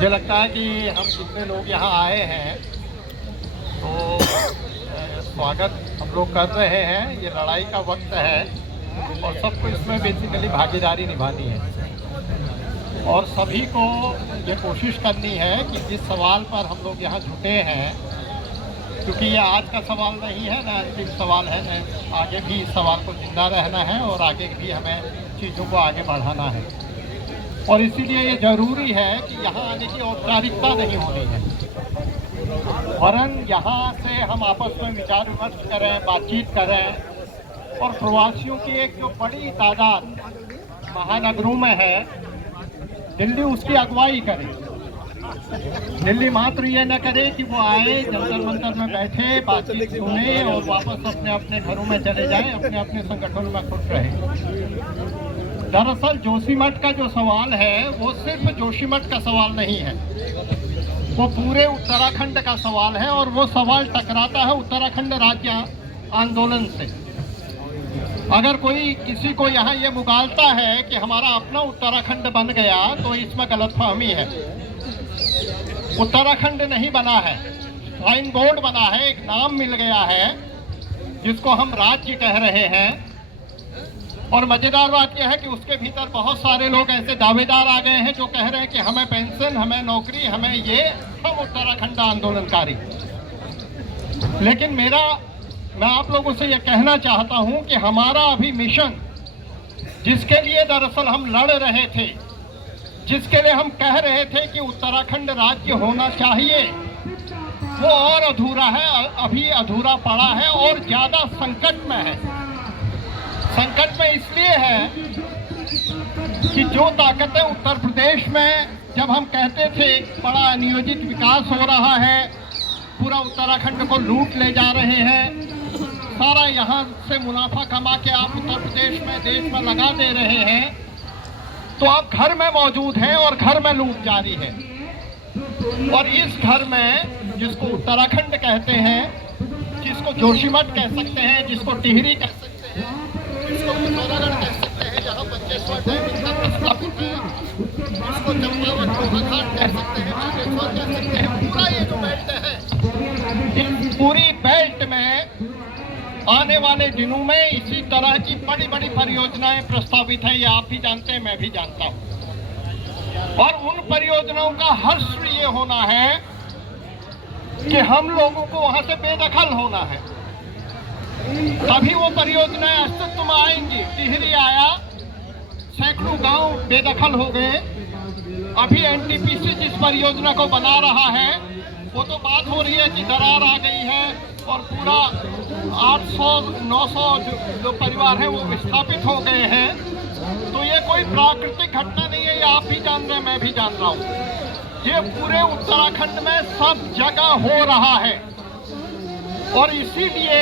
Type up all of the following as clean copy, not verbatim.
मुझे लगता है कि हम जितने लोग यहाँ आए हैं तो स्वागत हम लोग कर रहे हैं। ये लड़ाई का वक्त है और सबको इसमें बेसिकली भागीदारी निभानी है और सभी को ये कोशिश करनी है कि जिस सवाल पर हम लोग यहाँ जुटे हैं, क्योंकि ये आज का सवाल नहीं है ना अंतिम सवाल है, न आगे भी इस सवाल को जिंदा रहना है और आगे भी हमें चीज़ों को आगे बढ़ाना है। और इसीलिए ये ज़रूरी है कि यहाँ आने की औपचारिकता नहीं होनी है, वरन यहाँ से हम आपस में विचार विमर्श करें, बातचीत करें और प्रवासियों की एक जो बड़ी तादाद महानगरों में है, दिल्ली उसकी अगुवाई करे। दिल्ली मात्र ये न करे कि वो आए, जंतर मंतर में बैठे, बातचीत सुने और वापस अपने अपने घरों में चले जाएं, अपने अपने संगठनों में खुश रहे। दरअसल जोशीमठ का जो सवाल है वो सिर्फ जोशीमठ का सवाल नहीं है, वो पूरे उत्तराखंड का सवाल है और वो सवाल टकराता है उत्तराखंड राज्य आंदोलन से। अगर कोई किसी को यहाँ ये मुगालता है कि हमारा अपना उत्तराखंड बन गया तो इसमें गलतफहमी है। उत्तराखंड नहीं बना है, साइन बोर्ड बना है, एक नाम मिल गया है जिसको हम राज्य कह रहे हैं। और मजेदार बात यह है कि उसके भीतर बहुत सारे लोग ऐसे दावेदार आ गए हैं जो कह रहे हैं कि हमें पेंशन, हमें नौकरी, हमें ये, हम उत्तराखंड आंदोलनकारी। लेकिन मैं आप लोगों से यह कहना चाहता हूं कि हमारा अभी मिशन, जिसके लिए दरअसल हम लड़ रहे थे, जिसके लिए हम कह रहे थे कि उत्तराखंड राज्य होना चाहिए, वो और अधूरा है, अभी अधूरा पड़ा है और ज़्यादा संकट में है। संकट में इसलिए है कि जो ताकतें उत्तर प्रदेश में, जब हम कहते थे बड़ा अनियोजित विकास हो रहा है, पूरा उत्तराखंड को लूट ले जा रहे हैं, सारा यहाँ से मुनाफा कमा के आप उत्तर प्रदेश में, देश में लगा दे रहे हैं, तो आप घर में मौजूद हैं और घर में लूट जारी है। और इस घर में, जिसको उत्तराखंड कहते हैं, जिसको जोशीमठ कह सकते हैं, जिसको टिहरी कह सकते हैं, जिसको पिथौरागढ़ कह सकते हैं, जहाँ 25वां डैम स्थापित है, जिसको चंपावत घाट कह सकते हैं, बागेश्वर कह सकते हैं, पूरा ये जो बेल्ट है, इस पूरी बेल्ट में आने वाले दिनों में इसी तरह की बड़ी बड़ी परियोजनाएं प्रस्तावित है। ये आप भी जानते हैं, मैं भी जानता हूँ। और उन परियोजनाओं का हश्र ये होना है कि हम लोगों को वहां से बेदखल होना है, तभी वो परियोजनाएं अस्तित्व में आएंगी। टिहरी आया, सैकड़ों गांव बेदखल हो गए। अभी एनटीपीसी जिस परियोजना को बना रहा है, वो तो बात हो रही है कि दरार आ गई है और पूरा 800-900 जो परिवार हैं वो विस्थापित हो गए हैं। तो ये कोई प्राकृतिक घटना नहीं है, ये आप भी जान रहे हैं, मैं भी जान रहा हूँ। ये पूरे उत्तराखंड में सब जगह हो रहा है और इसीलिए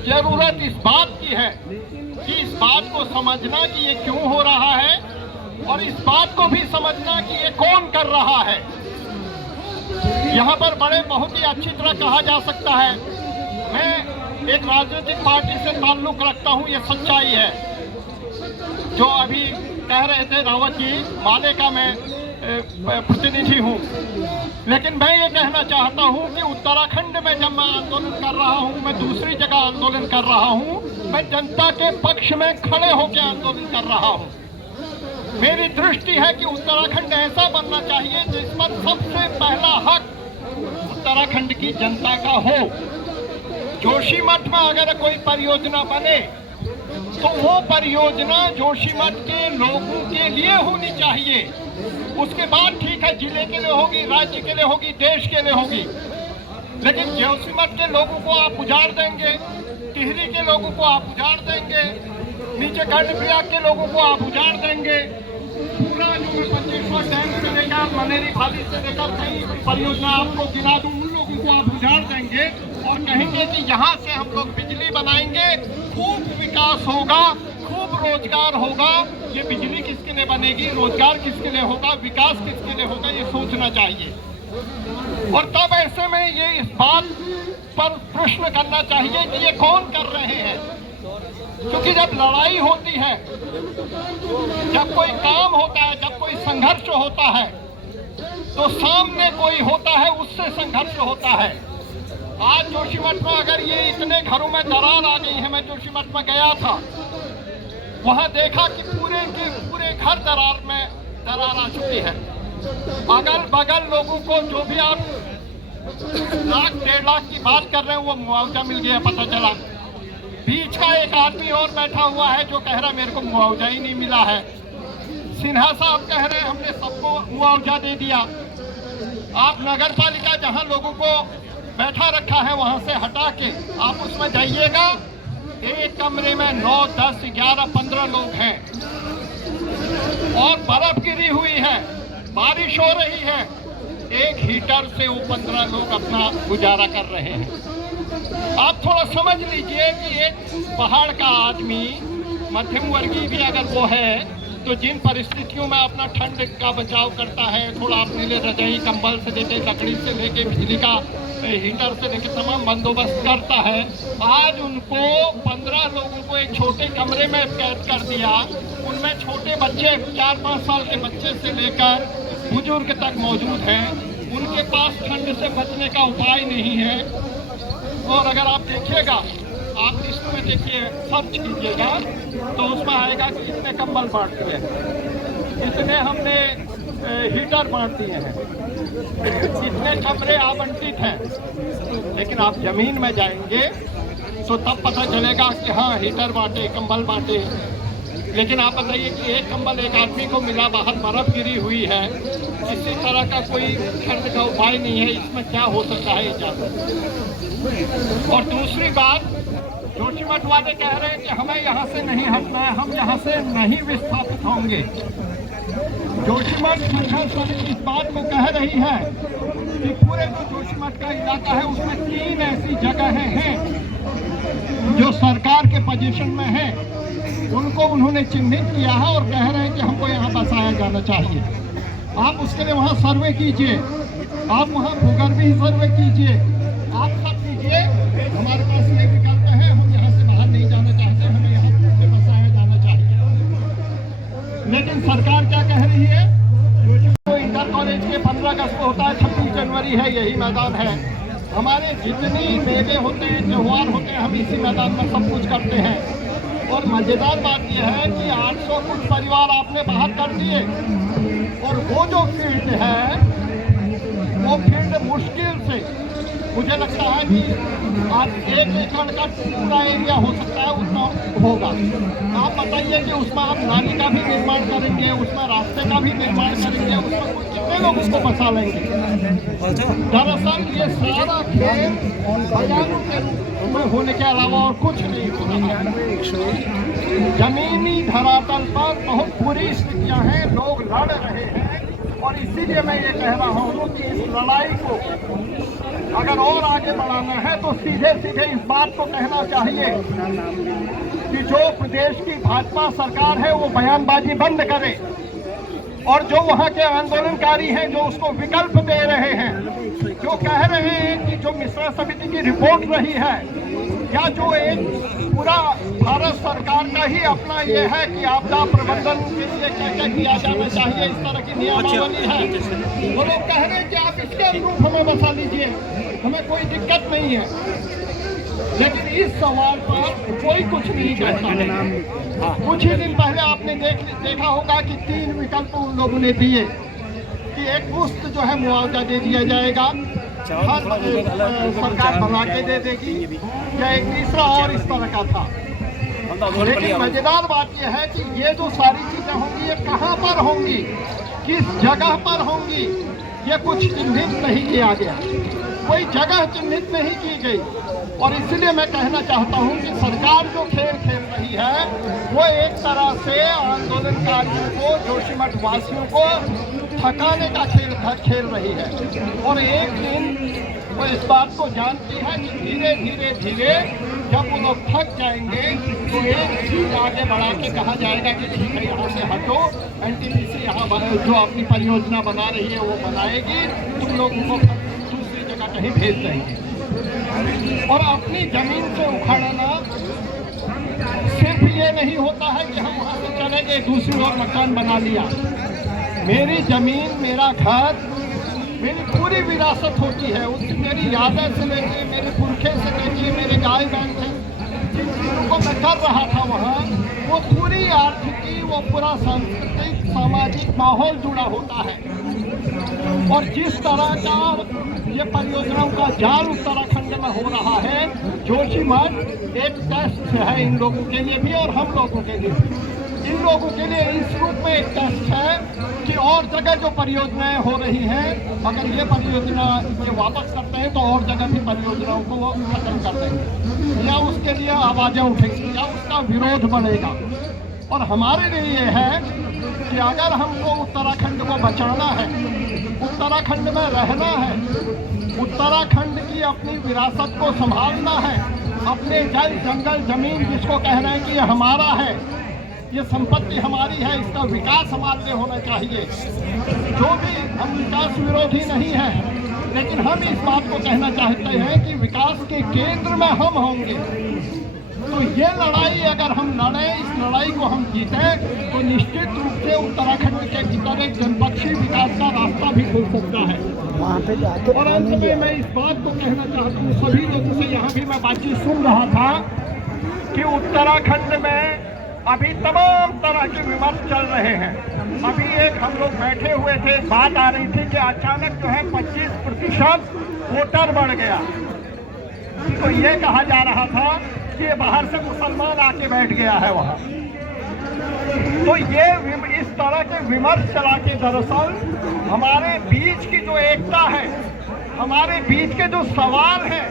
जरूरत इस बात की है कि इस बात को समझना कि ये क्यों हो रहा है और इस बात को भी समझना कि ये कौन कर रहा है। यहाँ पर बड़े बहुत ही अच्छी तरह कहा जा सकता है, मैं एक राजनीतिक पार्टी से ताल्लुक रखता हूँ, ये सच्चाई है। जो अभी कह रहे थे रावत जी, माले का मैं प्रतिनिधि हूँ, लेकिन मैं ये कहना चाहता हूँ कि उत्तराखंड में जब मैं आंदोलन कर रहा हूँ, मैं दूसरी जगह आंदोलन कर रहा हूँ, मैं जनता के पक्ष में खड़े होकर आंदोलन कर रहा हूँ। मेरी दृष्टि है कि उत्तराखंड ऐसा बनना चाहिए जिस पर सबसे पहला हक उत्तराखंड की जनता का हो। जोशीमठ में अगर कोई परियोजना बने तो वो परियोजना जोशीमठ के लोगों के लिए होनी चाहिए। उसके बाद ठीक है, जिले के लिए होगी, राज्य के लिए होगी, देश के लिए होगी, लेकिन जोशीमठ के लोगों को आप उजाड़ देंगे, टिहरी के लोगों को आप उजाड़ देंगे, नीचे कर्णप्रयाग के लोगों को आप उजाड़ देंगे, पूरा जो 25वां डैम से लेकर मनेरी खाली से लेकर कई परियोजना आपको गिना दूं, उन लोगों को आप उजाड़ देंगे और कहेंगे कि यहाँ से हम लोग बिजली बनाएंगे, खूब विकास होगा, खूब रोजगार होगा। ये बिजली किसके लिए बनेगी, रोजगार किसके लिए होगा, विकास किसके लिए होगा, ये सोचना चाहिए। और तब ऐसे में ये इस बात पर प्रश्न करना चाहिए कि ये कौन कर रहे हैं, क्योंकि जब लड़ाई होती है, जब कोई काम होता है, जब कोई संघर्ष होता है, तो सामने कोई होता है, उससे संघर्ष होता है। आज जोशीमठ में अगर ये इतने घरों में दरार आ गई है, मैं जोशीमठ में गया था, वहां देखा कि पूरे के पूरे घर दरार आ चुकी है। अगल बगल लोगों को जो भी आप 1 लाख 1.5 लाख की बात कर रहे हैं वो मुआवजा मिल गया, पता चला। बीच का एक आदमी और बैठा हुआ है जो कह रहा है मेरे को मुआवजा ही नहीं मिला है। सिन्हा साहब कह रहे हैं हमने सबको मुआवजा दे दिया। आप नगर पालिका जहां लोगों को बैठा रखा है वहां से हटा के आप उसमें जाइएगा, एक कमरे में 9, 10, 11, 15 लोग हैं और बर्फ गिरी हुई है, बारिश हो रही है। एक हीटर से वो 15 लोग अपना गुजारा कर रहे हैं। आप थोड़ा समझ लीजिए कि एक पहाड़ का आदमी, मध्यम वर्गीय भी अगर वो है, तो जिन परिस्थितियों में अपना ठंड का बचाव करता है, थोड़ा अपने लिए रजाई कंबल से लेके, लकड़ी से लेके, बिजली का हीटर से लेके तमाम बंदोबस्त करता है, आज उनको 15 लोगों को एक छोटे कमरे में कैद कर दिया। उनमें छोटे बच्चे, 4-5 साल के बच्चे से लेकर बुजुर्ग तक मौजूद हैं। उनके पास ठंड से बचने का उपाय नहीं है। और अगर आप देखिएगा, आप लिस्ट में देखिए, सर्च कीजिएगा तो उसमें आएगा कि इतने कंबल बांट दिए हैं, इतने हमने हीटर बांट दिए हैं, इतने कमरे आवंटित हैं। लेकिन आप जमीन में जाएंगे तो तब पता चलेगा कि हाँ हीटर बांटे, कंबल बांटे। लेकिन आप बताइए कि एक कंबल एक आदमी को मिला, बाहर बर्फ गिरी हुई है, किसी तरह का कोई ठंड का उपाय नहीं है, इसमें क्या हो सकता है इजाजत। और दूसरी बात, जोशीमठ वाले कह रहे हैं कि हमें यहाँ से नहीं हटना है, हम यहाँ से नहीं विस्थापित होंगे। जोशीमठ संघर्ष समिति इस बात को कह रही है कि पूरे जो जोशीमठ का इलाका है उसमें 3 ऐसी जगहें हैं जो सरकार के पोजीशन में है, उनको उन्होंने चिन्हित किया है और कह रहे हैं कि हमको यहाँ बसाया जाना चाहिए। आप उसके लिए वहाँ सर्वे कीजिए, आप वहाँ भूगर्भीय सर्वे कीजिए, आप सब कीजिए। हमारे पास ये विकल्प है, हम यहाँ से बाहर नहीं जाना चाहते, हमें यहाँ पे बसाया जाना चाहिए। लेकिन सरकार क्या कह रही है, जो इंटर कॉलेज के 15 अगस्त को होता है, 26 जनवरी है, यही मैदान है। हमारे जितनी मेले होते हैं, त्यौहार होते हैं, हम इसी मैदान में सब कुछ करते हैं। और मजेदार बात यह है कि 800 कुछ परिवार आपने बाहर कर दिए, और वो जो फील्ड है, वो फील्ड मुश्किल से, मुझे लगता है कि आज 1 एकड़ का पूरा एरिया हो सकता है, उतना होगा। आप बताइए कि उसमें आप नाली का भी निर्माण करेंगे, उसमें रास्ते का भी निर्माण करेंगे, उसमें कितने लोग उसको बसा लेंगे। दरअसल ये सारा खेल बयानों के रूप में होने के अलावा और कुछ नहीं हो रहा है। जमीनी धरातल पर बहुत बुरी स्थितियां हैं, लोग लड़ रहे हैं। और इसीलिए मैं ये कह रहा हूँ कि इस लड़ाई को अगर और आगे बढ़ाना है तो सीधे सीधे इस बात को कहना चाहिए कि जो प्रदेश की भाजपा सरकार है वो बयानबाजी बंद करे, और जो वहाँ के आंदोलनकारी हैं जो उसको विकल्प दे रहे हैं, जो कह रहे हैं कि जो मिश्रा समिति की रिपोर्ट रही है, या जो एक पूरा भारत सरकार का ही अपना ये है कि आपदा प्रबंधन के लिए क्या क्या किया जाना चाहिए, इस तरह की नियमावली है, वो लोग कह रहे हैं कि आप इसके अनुरूप हमें बसा लीजिए, हमें कोई दिक्कत नहीं है। लेकिन इस सवाल पर कोई कुछ नहीं कहता है। कुछ ही दिन पहले आपने देखा होगा कि 3 विकल्प उन लोगों ने दिए कि एक मुफ्त जो है मुआवजा दे दिया जाएगा, हर सरकार बना के दे देगी, या एक तीसरा और इस तरह का था। लेकिन मजेदार बात यह है कि ये जो सारी चीजें होंगी ये कहाँ पर होंगी, किस जगह पर होंगी, ये कुछ चिन्हित नहीं किया गया, कोई जगह चिन्हित नहीं की गई। और इसलिए मैं कहना चाहता हूं कि सरकार जो खेल खेल रही है वो एक तरह से आंदोलनकारियों को, जोशीमठ वासियों को थकाने का खेल रही है। और एक दिन वो इस बात को जानती है कि धीरे धीरे धीरे जब वो लोग थक जाएंगे तो एक चीज आगे बढ़ा के कहा जाएगा कि ठीक है यहाँ से हटो, एनटीपीसी यहाँ जो अपनी परियोजना बना रही है वो बनाएगी, तुम लोगों को दूसरी जगह कहीं भेज देंगे। और अपनी जमीन से उखाड़ना सिर्फ ये नहीं होता है कि हम वहाँ से चले गए दूसरी ओर मकान बना लिया। मेरी जमीन, मेरा घर, मेरी पूरी विरासत होती है, उस मेरी यादें से लेके, मेरे पुरखे से लेके, मेरे गाय बैल से जिन चीज़ों को मैं कर रहा था वहाँ, वो पूरी आर्थिकी, वो पूरा सांस्कृतिक सामाजिक माहौल जुड़ा होता है। और जिस तरह का ये परियोजनाओं का जाल उत्तराखंड में हो रहा है, जोशीमठ एक टेस्ट है इन लोगों के लिए भी और हम लोगों के लिए भी। इन लोगों के लिए इस रूप में एक टेस्ट है कि और जगह जो परियोजनाएं हो रही हैं, अगर ये परियोजना ये वापस करते हैं तो और जगह की परियोजनाओं को वो खत्म कर देंगे या उसके लिए आवाज़ें उठेंगी या उसका विरोध बढ़ेगा। और हमारे लिए ये है कि अगर हमको उत्तराखंड को बचाना है, उत्तराखंड में रहना है, उत्तराखंड की अपनी विरासत को संभालना है, अपने जल जंगल जमीन जिसको कह रहे हैं कि ये हमारा है, ये संपत्ति हमारी है, इसका विकास हमारे लिए होना चाहिए। जो भी हम विकास विरोधी नहीं हैं, लेकिन हम इस बात को कहना चाहते हैं कि विकास के केंद्र में हम होंगे। तो ये लड़ाई अगर हम लड़ें, इस लड़ाई को हम जीतें, तो निश्चित रूप से उत्तराखंड के भीतर एक जनपक्षी विकास का रास्ता भी खुल सकता है। और अंत में मैं इस बात को कहना चाहता हूँ, सभी लोगों से यहाँ भी मैं बातचीत सुन रहा था कि उत्तराखंड में अभी तमाम तरह के विमर्श चल रहे हैं। अभी एक हम लोग बैठे हुए थे, बात आ रही थी कि अचानक जो है 25% वोटर बढ़ गया। तो ये कहा जा रहा था कि ये बाहर से मुसलमान आके बैठ गया है वहाँ। तो ये इस तरह के विमर्श चला के दरअसल हमारे बीच की जो एकता है, हमारे बीच के जो सवाल हैं,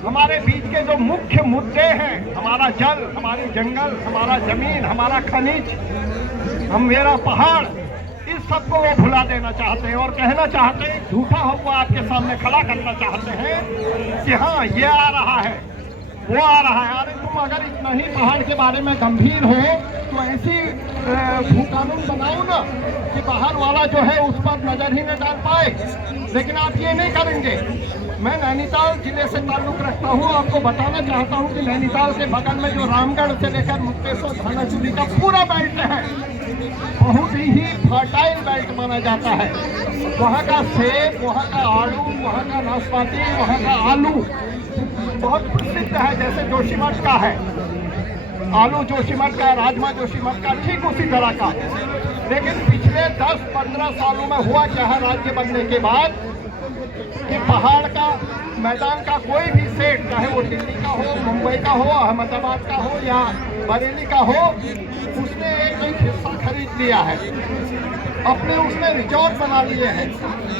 हमारे बीच के जो मुख्य मुद्दे हैं, हमारा जल, हमारी जंगल, हमारा जमीन, हमारा खनिज, मेरा पहाड़, इस सबको वो भुला देना चाहते हैं और कहना चाहते हैं, झूठा हुआ आपके सामने खड़ा करना चाहते हैं कि हाँ ये आ रहा है, वो आ रहा है। अरे तुम अगर इतना ही पहाड़ के बारे में गंभीर हो तो ऐसी भू कानून बनाओ ना कि बाहर वाला जो है उस पर नजर ही न डाल पाए। लेकिन आप ये नहीं करेंगे। मैं नैनीताल जिले से ताल्लुक रखता हूँ, आपको बताना चाहता हूँ कि नैनीताल के बगल में जो रामगढ़ से लेकर मुक्तेश्वर थानाचुली का पूरा बेल्ट है, बहुत ही फर्टाइल बेल्ट माना जाता है। वहाँ का सेब, वहाँ का आलू, वहाँ का नाशपाती, वहाँ का आलू बहुत प्रसिद्ध है। जैसे जोशीमठ का है आलू, जोशीमठ का राजमा, जोशीमठ का ठीक उसी तरह का। लेकिन पिछले 10-15 सालों में हुआ क्या है राज्य बनने के बाद कि पहाड़ का मैदान का कोई भी सेठ, चाहे वो दिल्ली का हो, मुंबई का हो, अहमदाबाद का हो या बरेली का हो, उसने एक हिस्सा खरीद लिया है, अपने उसने रिजॉर्ट बना लिए हैं।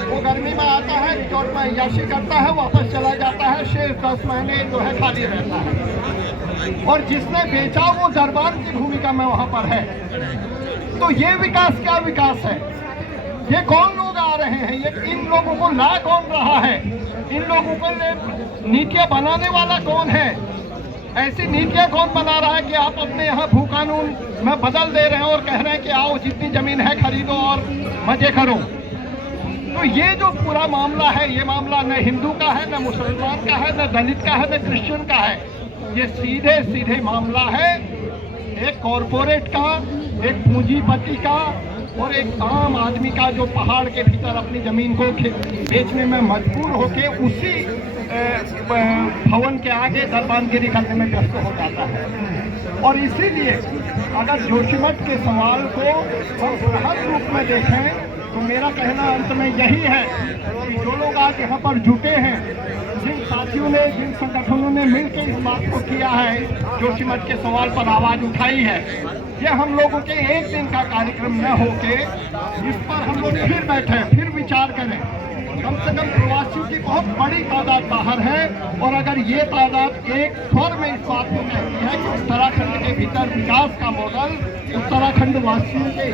वो गर्मी में आता है, रिजॉर्ट में अय्याशी करता है, वापस चला जाता है, शेष 10 महीने जो है खाली रहता है। और जिसने बेचा वो दरबार की भूमिका में वहाँ पर है। तो ये विकास क्या विकास है? ये कौन लोग आ रहे हैं? ये इन लोगों को ला कौन रहा है? इन लोगों को नीतियाँ बनाने वाला कौन है? ऐसी नीतियाँ कौन बना रहा है कि आप अपने यहाँ भू कानून में बदल दे रहे हैं और कह रहे हैं कि आओ जितनी जमीन है खरीदो और मजे करो। तो ये जो पूरा मामला है, ये मामला न हिंदू का है, न मुसलमान का है, न दलित का है, न क्रिश्चियन का है। ये सीधे सीधे मामला है एक कॉरपोरेट का, एक पूंजीपति का और एक आम आदमी का, जो पहाड़ के भीतर अपनी जमीन को बेचने में मजबूर होके उसी भवन के आगे दरबानगिरी करने में व्यस्त हो जाता है। और इसीलिए अगर जोशीमठ के सवाल को हम बृहद रूप में देखें तो मेरा कहना अंत में यही है कि जो लोग आज यहाँ पर जुटे हैं, जिन साथियों ने, जिन संगठनों ने मिलकर इस बात को किया है, जोशीमठ के सवाल पर आवाज़ उठाई है, ये हम लोगों के एक दिन का कार्यक्रम न होके इस पर हम लोग फिर बैठे, फिर विचार करें। कम से कम प्रवासियों की बहुत बड़ी तादाद बाहर है और अगर ये तादाद एक स्वर में इस बात को कहती है कि उत्तराखंड के भीतर विकास का मॉडल उत्तराखंड वासियों के